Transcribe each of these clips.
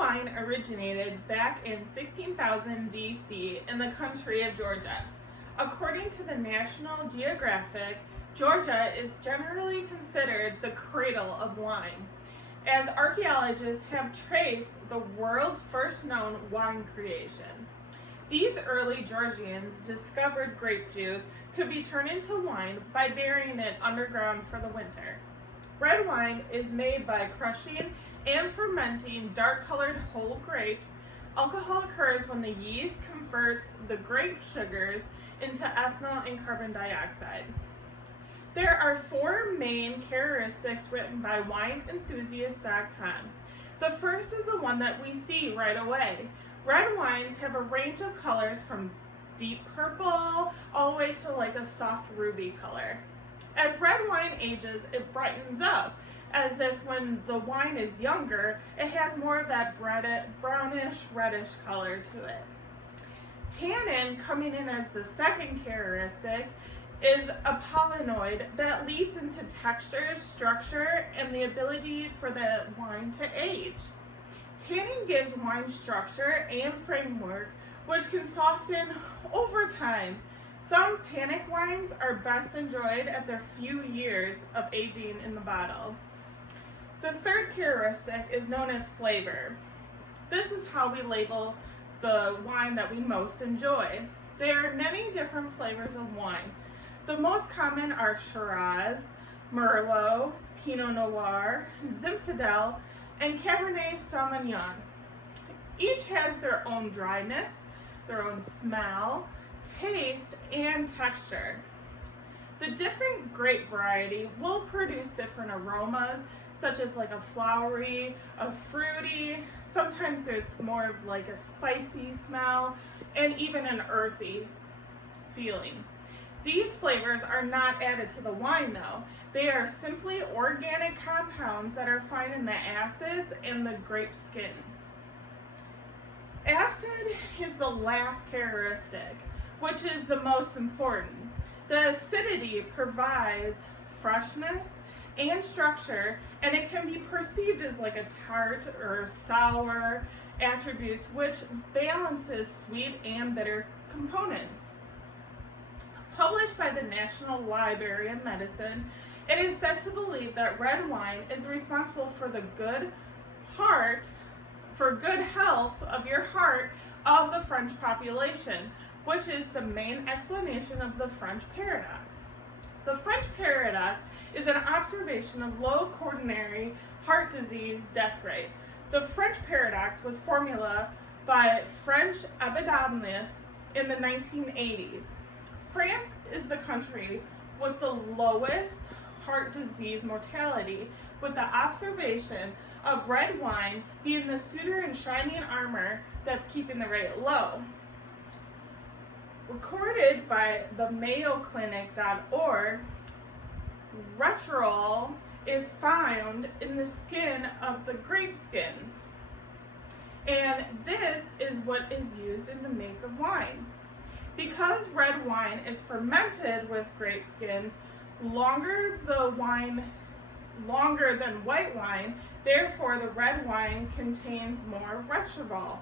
wine originated back in 16,000 BC in the country of Georgia. According to the National Geographic, Georgia is generally considered the cradle of wine, as archaeologists have traced the world's first known wine creation. These early Georgians discovered grape juice could be turned into wine by burying it underground for the winter. Red wine is made by crushing and fermenting dark-colored whole grapes. Alcohol occurs when the yeast converts the grape sugars into ethanol and carbon dioxide. There are 4 main characteristics written by wineenthusiast.com. The first is the one that we see right away. Red wines have a range of colors from deep purple all the way to like a soft ruby color. As red wine ages, it brightens up, as if when the wine is younger, it has more of that brownish, reddish color to it. Tannin, coming in as the second characteristic, is a polynoid that leads into texture, structure, and the ability for the wine to age. Tannin gives wine structure and framework, which can soften over time. Some tannic wines are best enjoyed at their few years of aging in the bottle. The third characteristic is known as flavor. This is how we label the wine that we most enjoy. There are many different flavors of wine. The most common are Shiraz, Merlot, Pinot Noir, Zinfandel, and Cabernet Sauvignon. Each has their own dryness, their own smell, taste, and texture. The different grape variety will produce different aromas, such as like a flowery, a fruity, sometimes there's more of like a spicy smell, and even an earthy feeling. These flavors are not added to the wine though. They are simply organic compounds that are found in the acids and the grape skins. Acid is the last characteristic, which is the most important. The acidity provides freshness and structure, and it can be perceived as like a tart or sour attributes, which balances sweet and bitter components. Published by the National Library of Medicine, it is said to believe that red wine is responsible for the good health of your heart of the French population, which is the main explanation of the French paradox. The French paradox is an observation of low coronary heart disease death rate. The French paradox was formulated by French epidemiologists in the 1980s. France is the country with the lowest heart disease mortality, with the observation of red wine being the suitor in shining armor that's keeping the rate low. Recorded by the MayoClinic.org, resveratrol is found in the skin of the grape skins, and this is what is used in the make of wine. Because red wine is fermented with grape skins longer than white wine, therefore the red wine contains more resveratrol.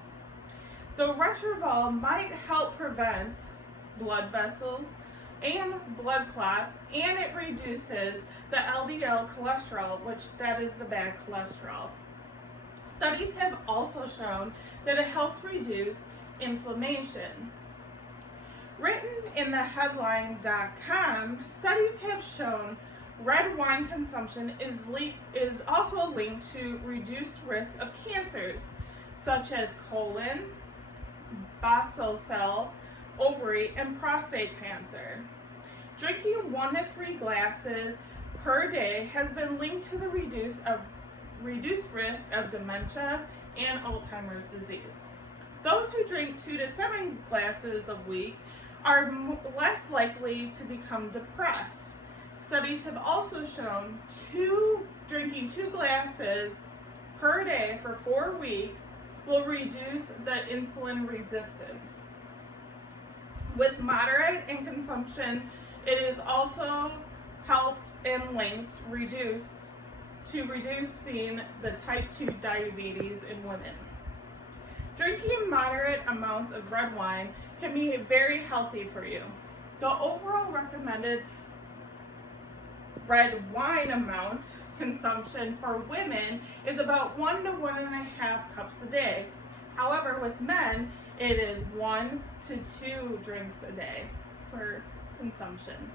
The resveratrol might help prevent blood vessels and blood clots, and it reduces the LDL cholesterol, which that is the bad cholesterol. Studies have also shown that it helps reduce inflammation. Written in the headline.com, studies have shown red wine consumption is also linked to reduced risk of cancers, such as colon, basal cell, ovary, and prostate cancer. Drinking 1 to 3 glasses per day has been linked to the reduced risk of dementia and Alzheimer's disease. Those who drink 2 to 7 glasses a week are less likely to become depressed. Studies have also shown drinking 2 glasses per day for 4 weeks will reduce the insulin resistance. With moderate in consumption, it is also helped and linked to reducing the type 2 diabetes in women. moderate amounts of red wine can be very healthy for you. The overall recommended red wine amount consumption for women is about 1 to 1.5 cups a day. However, with men, it is 1 to 2 drinks a day for consumption.